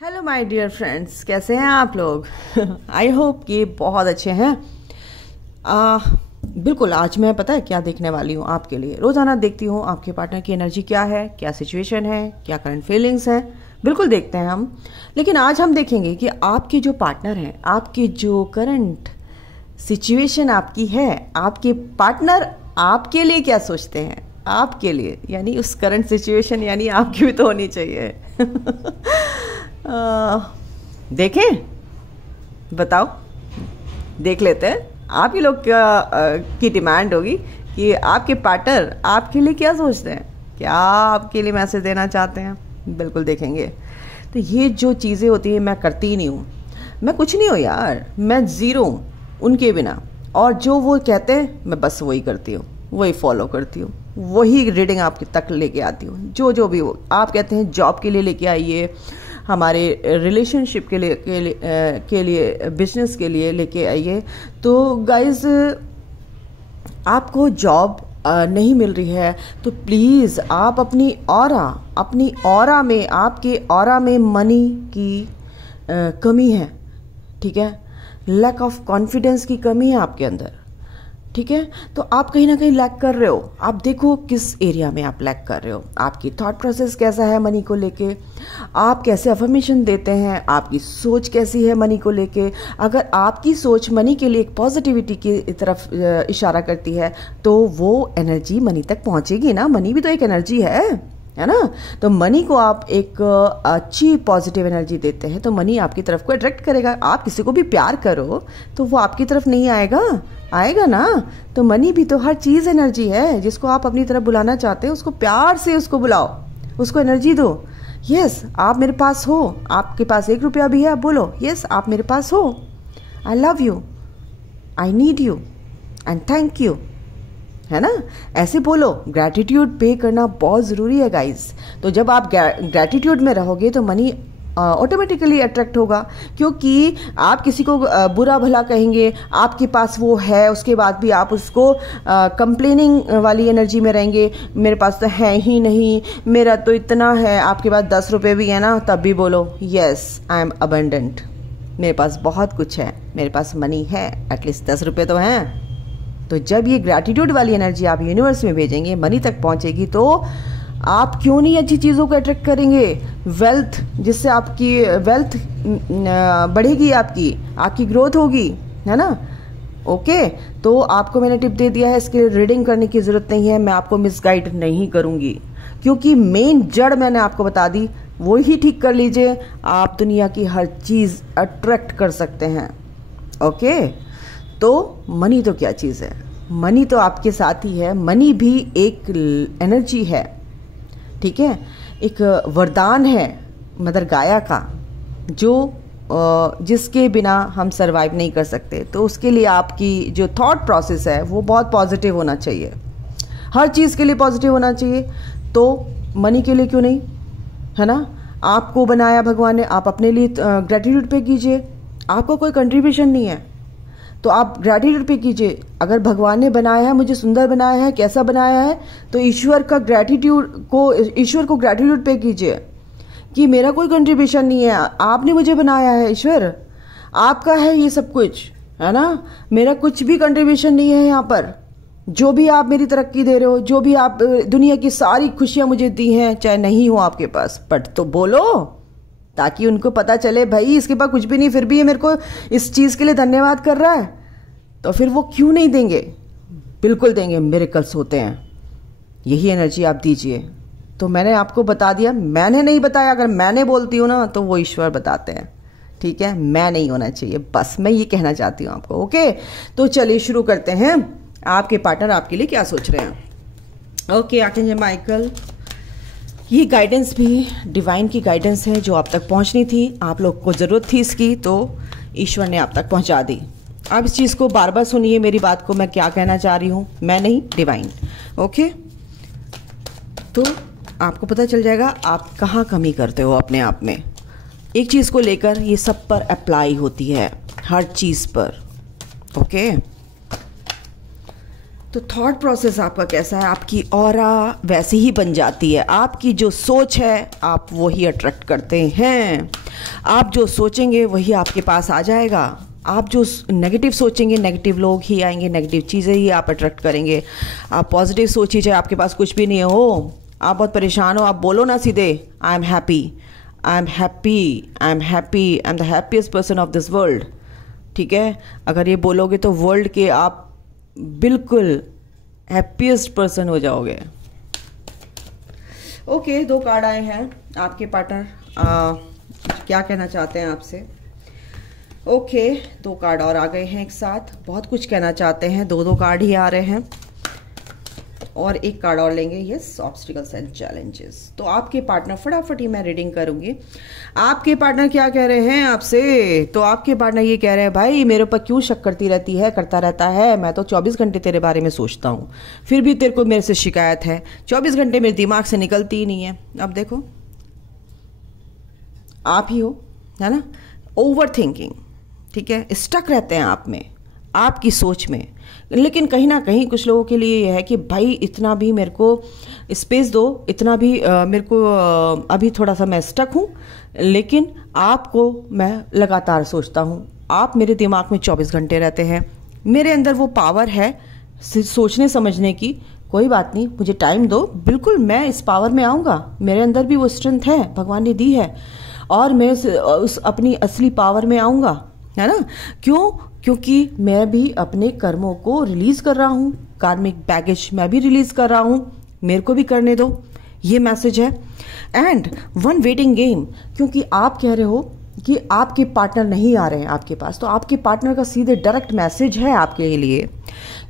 Hello my dear friends, कैसे हैं आप लोग? आई होप कि बहुत अच्छे हैं। बिल्कुल, आज मैं पता है क्या देखने वाली हूँ आपके लिए। रोज़ाना देखती हूँ आपके पार्टनर की एनर्जी क्या है, क्या सिचुएशन है, क्या करंट फीलिंग्स हैं, बिल्कुल देखते हैं हम। लेकिन आज हम देखेंगे कि आपके जो पार्टनर हैं, आपकी जो करंट सिचुएशन आपकी है, आपके पार्टनर आपके लिए क्या सोचते हैं, आपके लिए, यानी उस करंट सिचुएशन यानी आपकी भी तो होनी चाहिए। देखें, बताओ, देख लेते हैं। आप ही लोग की डिमांड होगी कि आपके पार्टनर आपके लिए क्या सोचते हैं, क्या आपके लिए मैसेज देना चाहते हैं। बिल्कुल देखेंगे। तो ये जो चीज़ें होती हैं मैं करती ही नहीं हूँ, मैं कुछ नहीं हूँ यार, मैं ज़ीरो हूँ उनके बिना। और जो वो कहते हैं मैं बस वही करती हूँ, वही फॉलो करती हूँ, वही रीडिंग आपके तक लेके आती हूँ। जो भी हो, आप कहते हैं जॉब के लिए लेके आइए, हमारे रिलेशनशिप के लिए बिजनेस के लिए लेके आइए। तो गाइज, आपको जॉब नहीं मिल रही है तो प्लीज़ आप अपनी ऑरा में, आपके ऑरा में मनी की कमी है, ठीक है, लैक ऑफ कॉन्फिडेंस की कमी है आपके अंदर, ठीक है। तो आप कहीं ना कहीं लैक कर रहे हो। आप देखो किस एरिया में आप लैक कर रहे हो, आपकी थॉट प्रोसेस कैसा है मनी को लेके, आप कैसे अफर्मेशन देते हैं, आपकी सोच कैसी है मनी को लेके। अगर आपकी सोच मनी के लिए एक पॉजिटिविटी की तरफ इशारा करती है तो वो एनर्जी मनी तक पहुंचेगी ना। मनी भी तो एक एनर्जी है ना। तो मनी को आप एक अच्छी पॉजिटिव एनर्जी देते हैं तो मनी आपकी तरफ को अट्रैक्ट करेगा। आप किसी को भी प्यार करो तो वो आपकी तरफ नहीं आएगा ना। तो मनी भी तो हर चीज़ एनर्जी है। जिसको आप अपनी तरफ बुलाना चाहते हैं उसको प्यार से उसको बुलाओ, उसको एनर्जी दो। यस, आप मेरे पास हो, आपके पास 1 रुपया भी है, आप बोलो यस आप मेरे पास हो, I love you, I need you and thank you, है ना। ऐसे बोलो। ग्रैटिट्यूड पे करना बहुत ज़रूरी है गाइस। तो जब आप ग्रैटिट्यूड में रहोगे तो मनी ऑटोमेटिकली अट्रैक्ट होगा। क्योंकि आप किसी को बुरा भला कहेंगे, आपके पास वो है, उसके बाद भी आप उसको कंप्लेनिंग वाली एनर्जी में रहेंगे। मेरे पास तो है ही नहीं, मेरा तो इतना है, आपके पास 10 रुपये भी है ना, तब भी बोलो यस आई एम अबंडेंट, मेरे पास बहुत कुछ है, मेरे पास मनी है, एटलीस्ट 10 रुपये तो हैं। तो जब ये ग्रैटिट्यूड वाली एनर्जी आप यूनिवर्स में भेजेंगे, मनी तक पहुंचेगी, तो आप क्यों नहीं अच्छी चीज़ों को अट्रैक्ट करेंगे। वेल्थ, जिससे आपकी वेल्थ बढ़ेगी, आपकी ग्रोथ होगी, है ना। ओके, तो आपको मैंने टिप दे दिया है, इसके रीडिंग करने की ज़रूरत नहीं है। मैं आपको मिसगाइड नहीं करूँगी क्योंकि मेन जड़ मैंने आपको बता दी, वो ही ठीक कर लीजिए। आप दुनिया की हर चीज़ अट्रैक्ट कर सकते हैं। ओके, तो मनी तो क्या चीज़ है, मनी तो आपके साथ ही है। मनी भी एक एनर्जी है, ठीक है, एक वरदान है मदर गाया का, जो जिसके बिना हम सरवाइव नहीं कर सकते। तो उसके लिए आपकी जो थॉट प्रोसेस है वो बहुत पॉजिटिव होना चाहिए, हर चीज़ के लिए पॉजिटिव होना चाहिए। तो मनी के लिए क्यों नहीं, है ना। आपको बनाया भगवान ने, आप अपने लिए ग्रेटिट्यूड पे कीजिए। आपको कोई कंट्रीब्यूशन नहीं है तो आप ग्रैटिट्यूड पे कीजिए। अगर भगवान ने बनाया है, मुझे सुंदर बनाया है, कैसा बनाया है, तो ईश्वर को ग्रैटिट्यूड पे कीजिए कि मेरा कोई कंट्रीब्यूशन नहीं है, आपने मुझे बनाया है, ईश्वर आपका है ये सब कुछ, है ना। मेरा कुछ भी कंट्रीब्यूशन नहीं है यहाँ पर। जो भी आप मेरी तरक्की दे रहे हो, जो भी आप दुनिया की सारी खुशियाँ मुझे दी हैं, चाहे नहीं हो आपके पास, बट तो बोलो, ताकि उनको पता चले भाई इसके पास कुछ भी नहीं, फिर भी ये मेरे को इस चीज़ के लिए धन्यवाद कर रहा है। तो फिर वो क्यों नहीं देंगे, बिल्कुल देंगे। मिरेकल्स होते हैं, यही एनर्जी आप दीजिए। तो मैंने आपको बता दिया, मैंने नहीं बताया। अगर मैंने बोलती हूँ ना तो वो ईश्वर बताते हैं, ठीक है। मैं नहीं होना चाहिए, बस मैं ये कहना चाहती हूँ आपको। ओके, तो चलिए शुरू करते हैं। आपके पार्टनर आपके लिए क्या सोच रहे हैं। ओके, आर्कएंजल माइकल, ये गाइडेंस भी डिवाइन की गाइडेंस है जो आप तक पहुंचनी थी। आप लोग को ज़रूरत थी इसकी, तो ईश्वर ने आप तक पहुंचा दी। अब इस चीज़ को बार बार सुनिए मेरी बात को, मैं क्या कहना चाह रही हूँ, मैं नहीं, डिवाइन। ओके, तो आपको पता चल जाएगा आप कहाँ कमी करते हो अपने आप में। एक चीज़ को लेकर ये सब पर अप्लाई होती है, हर चीज़ पर। ओके, तो थॉट प्रोसेस आपका कैसा है, आपकी ऑरा वैसी ही बन जाती है। आपकी जो सोच है आप वो ही अट्रैक्ट करते हैं। आप जो सोचेंगे वही आपके पास आ जाएगा। आप जो नेगेटिव सोचेंगे, नेगेटिव लोग ही आएंगे, नेगेटिव चीज़ें ही आप अट्रैक्ट करेंगे। आप पॉजिटिव सोचिए, चाहे आपके पास कुछ भी नहीं हो, आप बहुत परेशान हो, आप बोलो ना सीधे, I am happy, I am happy, I am happy, I am the happiest person of this world. ठीक है, अगर ये बोलोगे तो वर्ल्ड के आप बिल्कुल हैप्पीएस्ट पर्सन हो जाओगे। ओके, 2 कार्ड आए हैं। आपके पार्टनर क्या कहना चाहते हैं आपसे? ओके, 2 कार्ड और आ गए हैं एक साथ। बहुत कुछ कहना चाहते हैं, 2 कार्ड ही आ रहे हैं और 1 कार्ड और लेंगे। Yes, obstacles and challenges. तो आपके पार्टनर, फटाफट ही मैं रीडिंग करूंगी। आपके पार्टनर क्या कह रहे हैं आपसे? तो आपके पार्टनर ये कह रहे हैं, भाई मेरे ऊपर क्यों शक करता रहता है? मैं तो 24 घंटे तेरे बारे में सोचता हूँ, फिर भी तेरे को मेरे से शिकायत है। 24 घंटे मेरे दिमाग से निकलती ही नहीं है। अब देखो, आप ही हो, है ना, ओवर थिंकिंग। ठीक है, स्टक रहते हैं आप में, आपकी सोच में। लेकिन कहीं ना कहीं कुछ लोगों के लिए यह है कि भाई इतना भी मेरे को स्पेस दो, इतना भी मेरे को अभी थोड़ा सा मैं स्टक हूँ, लेकिन आपको मैं लगातार सोचता हूँ। आप मेरे दिमाग में 24 घंटे रहते हैं। मेरे अंदर वो पावर है सोचने समझने की। कोई बात नहीं, मुझे टाइम दो, बिल्कुल मैं इस पावर में आऊँगा। मेरे अंदर भी वो स्ट्रेंथ है, भगवान ने दी है, और मैं उस अपनी असली पावर में आऊँगा, है ना। क्यों? क्योंकि मैं भी अपने कर्मों को रिलीज कर रहा हूँ, कार्मिक बैगेज मैं भी रिलीज कर रहा हूँ, मेरे को भी करने दो, ये मैसेज है। एंड 1 वेटिंग गेम, क्योंकि आप कह रहे हो कि आपके पार्टनर नहीं आ रहे हैं आपके पास, तो आपके पार्टनर का सीधे डायरेक्ट मैसेज है आपके लिए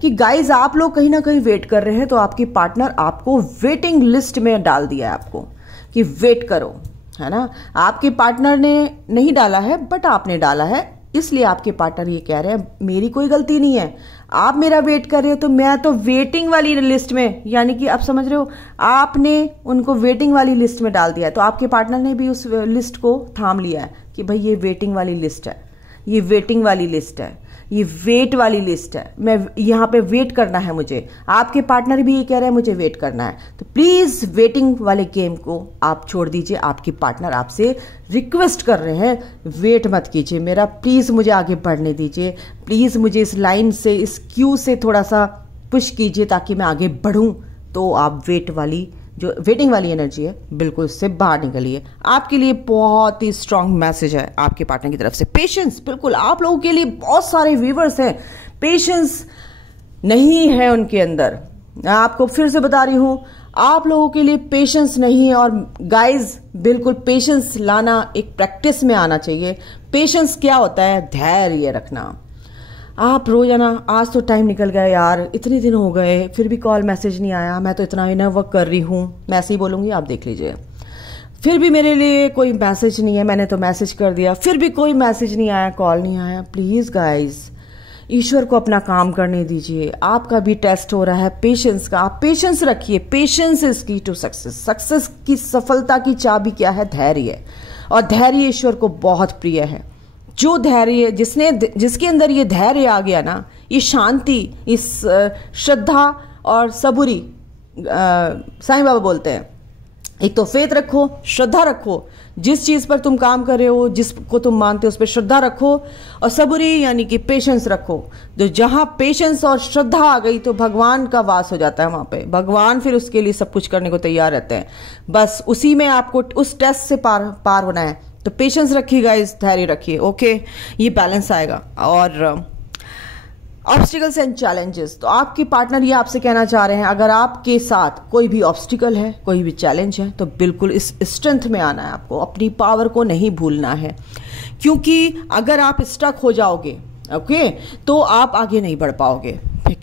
कि गाइज आप लोग कहीं ना कहीं वेट कर रहे हैं, तो आपके पार्टनर आपको वेटिंग लिस्ट में डाल दिया है आपको कि वेट करो, है ना। आपके पार्टनर ने नहीं डाला है, बट आपने डाला है, इसलिए आपके पार्टनर ये कह रहे हैं मेरी कोई गलती नहीं है, आप मेरा वेट कर रहे हो, तो मैं तो वेटिंग वाली लिस्ट में, यानी कि आप समझ रहे हो, आपने उनको वेटिंग वाली लिस्ट में डाल दिया है। तो आपके पार्टनर ने भी उस लिस्ट को थाम लिया है कि भाई ये वेटिंग वाली लिस्ट है, ये वेटिंग वाली लिस्ट है, ये वेट वाली लिस्ट है, मैं यहाँ पे वेट करना है मुझे। आपके पार्टनर भी ये कह रहे हैं मुझे वेट करना है। तो प्लीज वेटिंग वाले गेम को आप छोड़ दीजिए। आपके पार्टनर आपसे रिक्वेस्ट कर रहे हैं, वेट मत कीजिए मेरा, प्लीज मुझे आगे बढ़ने दीजिए, प्लीज मुझे इस लाइन से, इस क्यू से थोड़ा सा पुश कीजिए ताकि मैं आगे बढ़ूं। तो आप वेटिंग वाली एनर्जी है, बिल्कुल उससे बाहर निकलिए। आपके लिए बहुत ही स्ट्रांग मैसेज है आपके पार्टनर की तरफ से। पेशेंस, बिल्कुल आप लोगों के लिए बहुत सारे व्यूवर्स हैं, पेशेंस नहीं है उनके अंदर। मैं आपको फिर से बता रही हूं, आप लोगों के लिए पेशेंस नहीं है। और गाइज, बिल्कुल पेशेंस लाना एक प्रैक्टिस में आना चाहिए। पेशेंस क्या होता है? धैर्य रखना। आप रोजाना, आज तो टाइम निकल गया यार, इतने दिन हो गए, फिर भी कॉल मैसेज नहीं आया, मैं तो इतना इनर वर्क कर रही हूँ, मैं ऐसे ही बोलूंगी, आप देख लीजिए, फिर भी मेरे लिए कोई मैसेज नहीं है, मैंने तो मैसेज कर दिया, फिर भी कोई मैसेज नहीं आया, कॉल नहीं आया। प्लीज गाइज, ईश्वर को अपना काम करने दीजिए। आपका भी टेस्ट हो रहा है पेशेंस का, आप पेशेंस रखिए। पेशेंस इज की टू सक्सेस। सक्सेस की, सफलता की चाबी क्या है? धैर्य। और धैर्य ईश्वर को बहुत प्रिय है। जो धैर्य, जिसके अंदर ये धैर्य आ गया ना, ये शांति, इस श्रद्धा और सबूरी, साईं बाबा बोलते हैं, एक तो फेथ रखो, श्रद्धा रखो, जिस चीज पर तुम काम कर रहे हो, जिसको तुम मानते हो उस पर श्रद्धा रखो, और सबूरी यानी कि पेशेंस रखो। तो जहां पेशेंस और श्रद्धा आ गई तो भगवान का वास हो जाता है वहां पे। भगवान फिर उसके लिए सब कुछ करने को तैयार रहते हैं। बस उसी में आपको उस टेस्ट से पार होना है। तो पेशेंस रखिए गाइस, धैर्य रखिए, ओके, ये बैलेंस आएगा। और ऑब्स्टिकल्स एंड चैलेंजेस, तो आपके पार्टनर ये आपसे कहना चाह रहे हैं, अगर आपके साथ कोई भी ऑब्स्टिकल है, कोई भी चैलेंज है, तो बिल्कुल इस स्ट्रेंथ में आना है आपको, अपनी पावर को नहीं भूलना है। क्योंकि अगर आप स्टक हो जाओगे, ओके, तो आप आगे नहीं बढ़ पाओगे।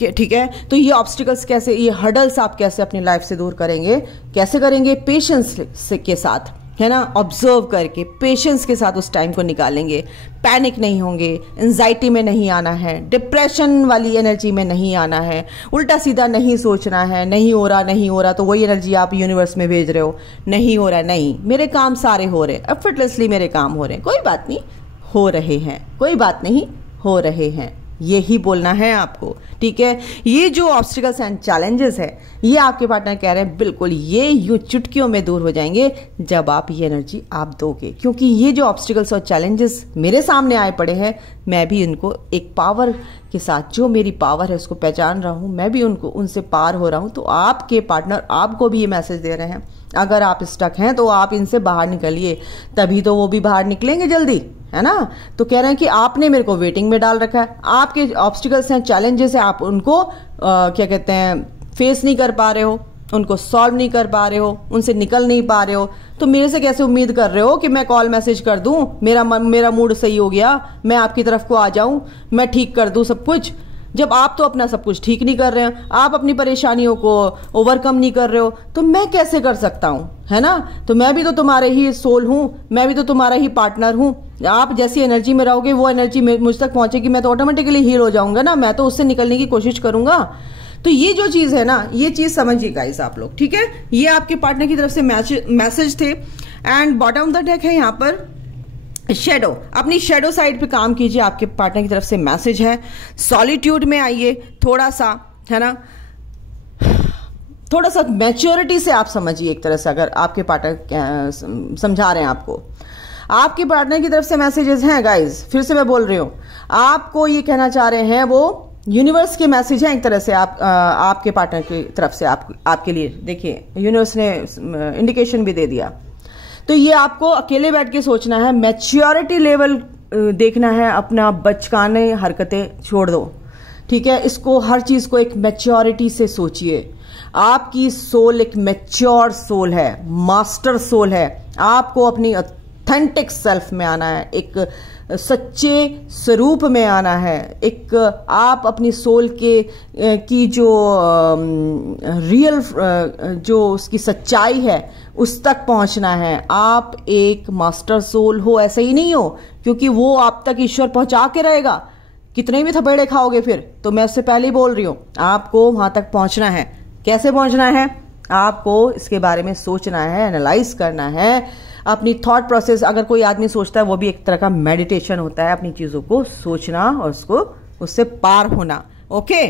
ठीक है। तो ये ऑब्स्टिकल्स कैसे, ये हर्डल्स आप कैसे अपनी लाइफ से दूर करेंगे? कैसे करेंगे? पेशेंस के साथ, है ना, ऑब्जर्व करके पेशेंस के साथ उस टाइम को निकालेंगे। पैनिक नहीं होंगे, एंजाइटी में नहीं आना है, डिप्रेशन वाली एनर्जी में नहीं आना है, उल्टा सीधा नहीं सोचना है, नहीं हो रहा, तो वही एनर्जी आप यूनिवर्स में भेज रहे हो, नहीं हो रहा, नहीं, मेरे काम सारे हो रहे, एफर्टलेसली मेरे काम हो रहे हैं, कोई बात नहीं, हो रहे हैं, कोई बात नहीं, हो रहे हैं, यही बोलना है आपको, ठीक है। ये जो ऑब्स्टिकल्स एंड चैलेंजेस है, ये आपके पार्टनर कह रहे हैं बिल्कुल ये यूं चुटकियों में दूर हो जाएंगे जब आप ये एनर्जी आप दोगे, क्योंकि ये जो ऑब्स्टिकल्स और चैलेंजेस मेरे सामने आए पड़े हैं, मैं भी उनको एक पावर के साथ, जो मेरी पावर है उसको पहचान रहा हूँ, मैं भी उनसे पार हो रहा हूँ। तो आपके पार्टनर आपको भी ये मैसेज दे रहे हैं, अगर आप स्टक हैं तो आप इनसे बाहर निकलिए, तभी तो वो भी बाहर निकलेंगे जल्दी, है ना। तो कह रहे हैं कि आपने मेरे को वेटिंग में डाल रखा है, आपके ऑब्स्टिकल्स हैं, चैलेंजेस हैं, आप उनको क्या कहते हैं फेस नहीं कर पा रहे हो, उनको सॉल्व नहीं कर पा रहे हो, उनसे निकल नहीं पा रहे हो, तो मेरे से कैसे उम्मीद कर रहे हो कि मैं कॉल मैसेज कर दूं, मेरा मूड सही हो गया, मैं आपकी तरफ को आ जाऊं, मैं ठीक कर दूं सब कुछ, जब आप तो अपना सब कुछ ठीक नहीं कर रहे हैं, आप अपनी परेशानियों को ओवरकम नहीं कर रहे हो, तो मैं कैसे कर सकता हूं, है ना। तो मैं भी तो तुम्हारे ही सोल हूं, मैं भी तो तुम्हारा ही पार्टनर हूं। आप जैसी एनर्जी में रहोगे वो एनर्जी मुझ तक पहुंचेगी, मैं तो ऑटोमेटिकली हील हो जाऊंगा ना, मैं तो उससे निकलने की कोशिश करूंगा। तो ये जो चीज है ना, ये चीज समझिए गाइस आप लोग, ठीक है। ये आपके पार्टनर की तरफ से मैसेज थे। And bottom of the deck है यहाँ पर शेडो, अपनी शेडो साइड पे काम कीजिए, आपके पार्टनर की तरफ से मैसेज है। सॉलिट्यूड में आइए थोड़ा सा, है ना, थोड़ा सा मैच्योरिटी से आप समझिए एक तरह से, अगर आपके पार्टनर समझा रहे हैं आपको, आपके पार्टनर की तरफ से मैसेजेस हैं गाइज, फिर से मैं बोल रही हूं, आपको ये कहना चाह रहे हैं, वो यूनिवर्स के मैसेज हैं एक तरह से आपके पार्टनर की तरफ से आपके लिए। देखिए यूनिवर्स ने इंडिकेशन भी दे दिया। तो ये आपको अकेले बैठ के सोचना है, मैच्योरिटी लेवल देखना है, अपना बचकाने हरकतें छोड़ दो, ठीक है। इसको हर चीज को एक मैच्योरिटी से सोचिए। आपकी सोल एक मैच्योर सोल है, मास्टर सोल है। आपको अपनी ऑथेंटिक सेल्फ में आना है, एक सच्चे स्वरूप में आना है, एक आप अपनी सोल की जो रियल जो उसकी सच्चाई है उस तक पहुंचना है। आप एक मास्टर सोल हो, ऐसे ही नहीं हो, क्योंकि वो आप तक ईश्वर पहुंचा के रहेगा, कितने भी थपेड़े खाओगे फिर। तो मैं उससे पहले ही बोल रही हूं, आपको वहां तक पहुंचना है। कैसे पहुंचना है? आपको इसके बारे में सोचना है, एनालाइज करना है, अपनी थॉट प्रोसेस। अगर कोई आदमी सोचता है, वो भी एक तरह का मेडिटेशन होता है, अपनी चीजों को सोचना और उससे पार होना। ओके,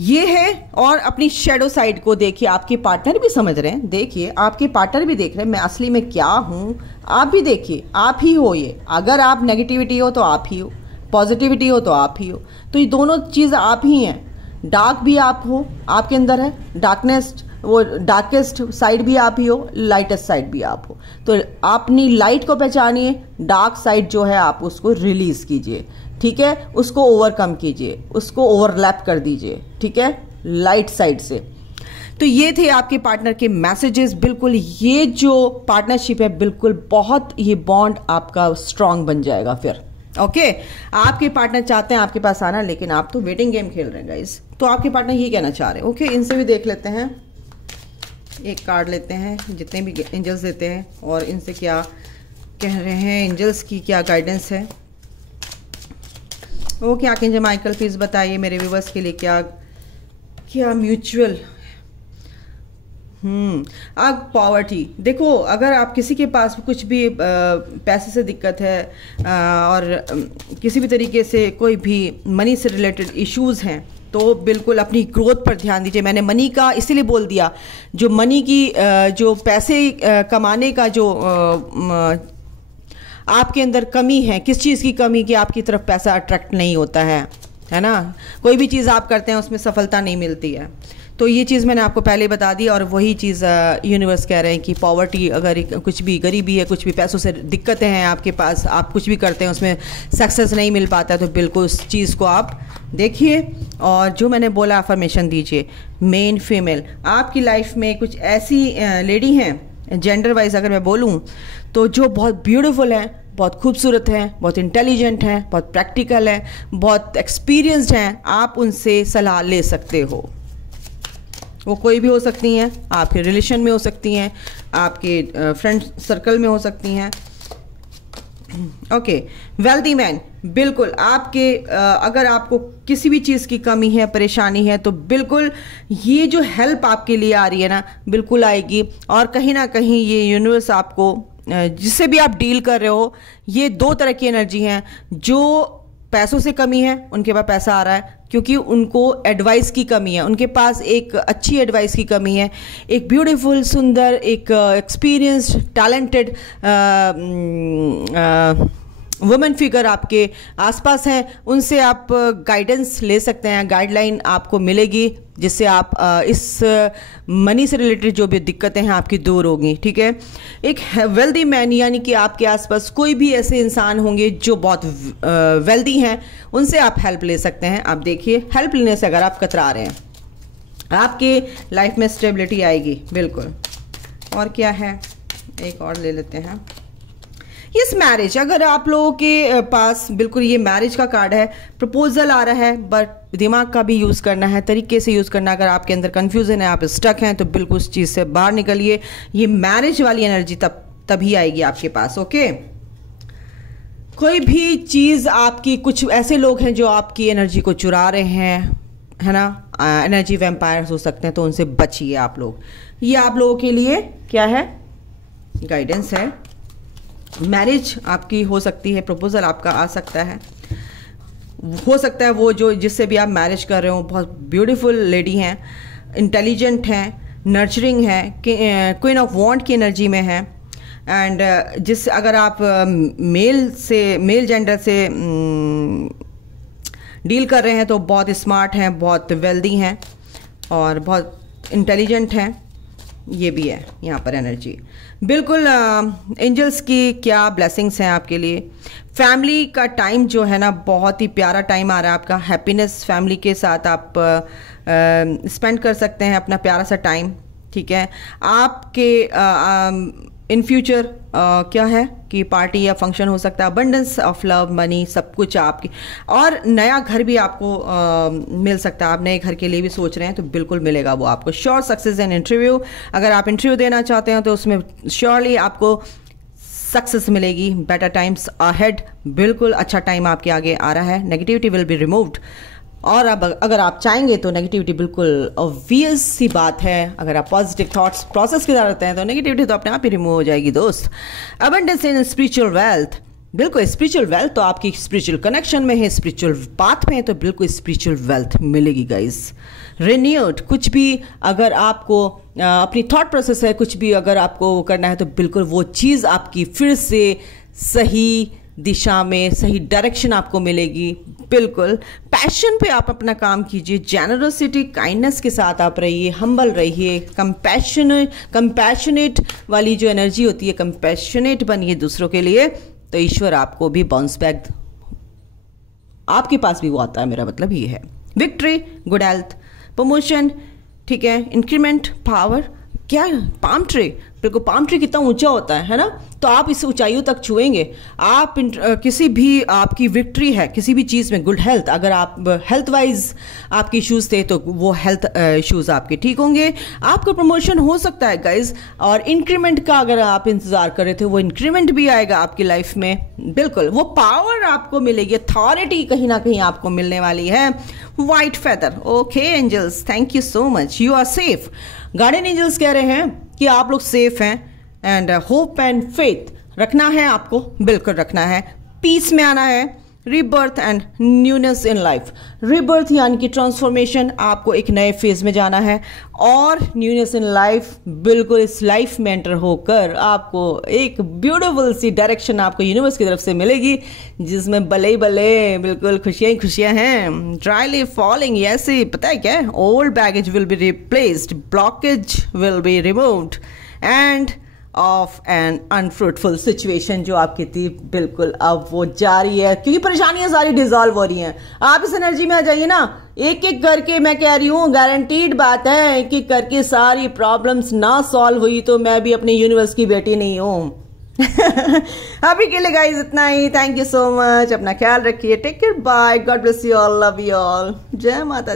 ये है। और अपनी शेडो साइड को देखिए, आपके पार्टनर भी समझ रहे हैं, देखिए आपके पार्टनर भी देख रहे हैं मैं असली में क्या हूं। आप भी देखिए, आप ही हो ये। अगर आप नेगेटिविटी हो तो आप ही हो, पॉजिटिविटी हो तो आप ही हो, तो ये दोनों चीज आप ही हैं। डार्क भी आप हो, आपके अंदर है डार्कनेस, वो डार्केस्ट साइड भी आप ही हो, लाइटेस्ट साइड भी आप हो। तो अपनी लाइट को पहचानिए, डार्क साइड जो है आप उसको रिलीज कीजिए, ठीक है, उसको ओवरकम कीजिए, उसको ओवरलैप कर दीजिए, ठीक है, लाइट साइड से। तो ये थे आपके पार्टनर के मैसेजेस। बिल्कुल ये जो पार्टनरशिप है, बिल्कुल बहुत ये बॉन्ड आपका स्ट्रांग बन जाएगा फिर। ओके, आपके पार्टनर चाहते हैं आपके पास आना, लेकिन आप तो वेटिंग गेम खेल रहे हैं गाइस। तो आपके पार्टनर ये कहना चाह रहे हैं। ओके, इनसे भी देख लेते हैं, एक कार्ड लेते हैं, जितने भी एंजल्स देते हैं, और इनसे क्या कह रहे हैं, एंजल्स की क्या गाइडेंस है। ओके, आर्कएंजल माइकल प्लीज बताइए मेरे व्यूवर्स के लिए क्या म्यूचुअल। अब पॉवर्टी देखो, अगर आप किसी के पास कुछ भी पैसे से दिक्कत है और किसी भी तरीके से कोई भी मनी से रिलेटेड इश्यूज हैं, तो बिल्कुल अपनी ग्रोथ पर ध्यान दीजिए। मैंने मनी का इसीलिए बोल दिया, जो मनी की जो पैसे कमाने का जो आपके अंदर कमी है, किस चीज़ की कमी कि आपकी तरफ पैसा अट्रैक्ट नहीं होता है ना। कोई भी चीज़ आप करते हैं उसमें सफलता नहीं मिलती है। तो ये चीज़ मैंने आपको पहले बता दी। और वही चीज़ यूनिवर्स कह रहे हैं कि पॉवर्टी, अगर कुछ भी गरीबी है, कुछ भी पैसों से दिक्कतें हैं आपके पास, आप कुछ भी करते हैं उसमें सक्सेस नहीं मिल पाता है, तो बिल्कुल उस चीज़ को आप देखिए। और जो मैंने बोला अफर्मेशन दीजिए, मेन फीमेल आपकी लाइफ में कुछ ऐसी लेडी हैं, जेंडर वाइज अगर मैं बोलूँ तो, जो बहुत ब्यूटीफुल हैं, बहुत खूबसूरत हैं, बहुत इंटेलिजेंट हैं, बहुत प्रैक्टिकल हैं, बहुत एक्सपीरियंस्ड हैं। आप उनसे सलाह ले सकते हो। वो कोई भी हो सकती हैं, आपके रिलेशन में हो सकती हैं, आपके फ्रेंड सर्कल में हो सकती हैं। ओके, वेल्दी मैन, बिल्कुल आपके अगर आपको किसी भी चीज़ की कमी है, परेशानी है, तो बिल्कुल ये जो हेल्प आपके लिए आ रही है ना, बिल्कुल आएगी। और कहीं ना कहीं ये यूनिवर्स आपको, जिससे भी आप डील कर रहे हो, ये दो तरह की एनर्जी हैं। जो पैसों से कमी है, उनके पास पैसा आ रहा है क्योंकि उनको एडवाइस की कमी है, उनके पास एक अच्छी एडवाइस की कमी है। एक ब्यूटीफुल, सुंदर, एक एक्सपीरियंस्ड, टैलेंटेड वुमेन फिगर आपके आसपास हैं, उनसे आप गाइडेंस ले सकते हैं, गाइडलाइन आपको मिलेगी जिससे आप इस मनी से रिलेटेड जो भी दिक्कतें हैं आपकी दूर होंगी। ठीक है, एक वेल्दी मैन यानी कि आपके आसपास कोई भी ऐसे इंसान होंगे जो बहुत वेल्दी हैं, उनसे आप हेल्प ले सकते हैं। आप देखिए, हेल्प लेने से अगर आप कतरा रहे हैं, आपके लाइफ में स्टेबिलिटी आएगी बिल्कुल। और क्या है, एक और ले लेते हैं। इस मैरिज, अगर आप लोगों के पास बिल्कुल ये मैरिज का कार्ड है, प्रपोजल आ रहा है, बट दिमाग का भी यूज़ करना है, तरीके से यूज़ करना है। अगर आपके अंदर कन्फ्यूजन है, आप स्टक हैं, तो बिल्कुल उस चीज़ से बाहर निकलिए। ये मैरिज वाली एनर्जी तभी आएगी आपके पास। ओके, कोई भी चीज़ आपकी, कुछ ऐसे लोग हैं जो आपकी एनर्जी को चुरा रहे हैं, है ना, एनर्जी वैम्पायर्स हो सकते हैं, तो उनसे बचिए आप लोग। ये आप लोगों के लिए क्या है, गाइडेंस है। मैरिज आपकी हो सकती है, प्रपोजल आपका आ सकता है, हो सकता है वो जो जिससे भी आप मैरिज कर रहे हो बहुत ब्यूटीफुल लेडी हैं, इंटेलिजेंट हैं, नर्चरिंग है, क्वीन ऑफ वॉन्ड की एनर्जी में है। एंड जिस अगर आप मेल जेंडर से डील कर रहे हैं तो बहुत स्मार्ट हैं, बहुत वेल्दी हैं और बहुत इंटेलिजेंट हैं। ये भी है यहाँ पर एनर्जी बिल्कुल। एंजल्स की क्या ब्लेसिंग्स हैं आपके लिए। फैमिली का टाइम जो है ना, बहुत ही प्यारा टाइम आ रहा है आपका। हैप्पीनेस फैमिली के साथ आप स्पेंड कर सकते हैं अपना प्यारा सा टाइम। ठीक है, आपके इन फ्यूचर क्या है कि पार्टी या फंक्शन हो सकता है, अबंडेंस ऑफ लव, मनी, सब कुछ आपकी। और नया घर भी आपको मिल सकता है। आप नए घर के लिए भी सोच रहे हैं तो बिल्कुल मिलेगा वो आपको। श्योर सक्सेस इन इंटरव्यू, अगर आप इंटरव्यू देना चाहते हैं तो उसमें श्योरली आपको सक्सेस मिलेगी। बेटर टाइम्स अहेड, बिल्कुल अच्छा टाइम आपके आगे आ रहा है। Negativity will be removed. और अब अगर आप चाहेंगे तो नेगेटिविटी बिल्कुल ऑब्वियस सी बात है, अगर आप पॉजिटिव थॉट्स प्रोसेस के साथ रहते हैं तो नेगेटिविटी तो अपने आप ही रिमूव हो जाएगी दोस्त। अबंडेंस इन स्पिरिचुअल वेल्थ, बिल्कुल स्पिरिचुअल वेल्थ तो आपकी स्पिरिचुअल कनेक्शन में है, स्पिरिचुअल पाथ में है, तो बिल्कुल स्पिरिचुअल वेल्थ मिलेगी गाइस। रिन्यूड, कुछ भी अगर आपको अपनी थॉट प्रोसेस है, कुछ भी अगर आपको करना है तो बिल्कुल वो चीज़ आपकी फिर से सही दिशा में, सही डायरेक्शन आपको मिलेगी। बिल्कुल पैशन पे आप अपना काम कीजिए, जेनरोसिटी, काइंडनेस के साथ आप रहिए, हम्बल रहिए, कंपैशनेट वाली जो एनर्जी होती है, कंपैशनेट बनिए दूसरों के लिए, तो ईश्वर आपको भी बाउंस बैक आपके पास भी वो आता है। मेरा मतलब ये है। विक्ट्री, गुड हेल्थ, प्रमोशन, ठीक है, इंक्रीमेंट, पावर। क्या है, पाम ट्री, बिल्कुल पाम ट्री कितना ऊंचा होता है ना, तो आप इस ऊंचाइयों तक छुएंगे। आप किसी भी आपकी विक्ट्री है किसी भी चीज़ में। गुड हेल्थ, अगर आप हेल्थ वाइज आपके इश्यूज थे तो वो हेल्थ इश्यूज आपके ठीक होंगे। आपका प्रमोशन हो सकता है गाइज। और इंक्रीमेंट का अगर आप इंतजार कर रहे थे, वो इंक्रीमेंट भी आएगा आपकी लाइफ में। बिल्कुल वो पावर आपको मिलेगी, अथॉरिटी कहीं ना कहीं आपको मिलने वाली है। White feather, okay angels, thank you so much, you are safe. Guardian angels कह रहे हैं कि आप लोग सेफ हैं एंड होप एंड फेथ रखना है आपको, बिल्कुल रखना है। पीस में आना है, rebirth and newness in life. Rebirth यानी कि ट्रांसफॉर्मेशन, आपको एक नए फेज में जाना है। और न्यूनेस इन लाइफ, बिल्कुल इस लाइफ में एंटर होकर आपको एक ब्यूटीफुल सी डायरेक्शन आपको यूनिवर्स की तरफ से मिलेगी, जिसमें भले ही भले बिल्कुल खुशियां ही खुशियां हैं। ड्राइली फॉलिंग, ऐसे पता है क्या, old baggage will be replaced, blockage will be removed end of an unfruitful situation जो आपकी थी, बिल्कुल अब वो जारी है, क्योंकि परेशानियां सारी डिजॉल्व हो रही हैं। आप इस एनर्जी में आ जाइए ना, एक एक करके, मैं कह रही हूँ गारंटीड बात है, एक एक करके सारी प्रॉब्लम्स ना सॉल्व हुई तो मैं भी अपने यूनिवर्स की बेटी नहीं हूँ। अभी के लिए गाइस इतना ही। थैंक यू सो मच, अपना ख्याल रखिए, take care, bye, God bless you all, love you all, जय माता।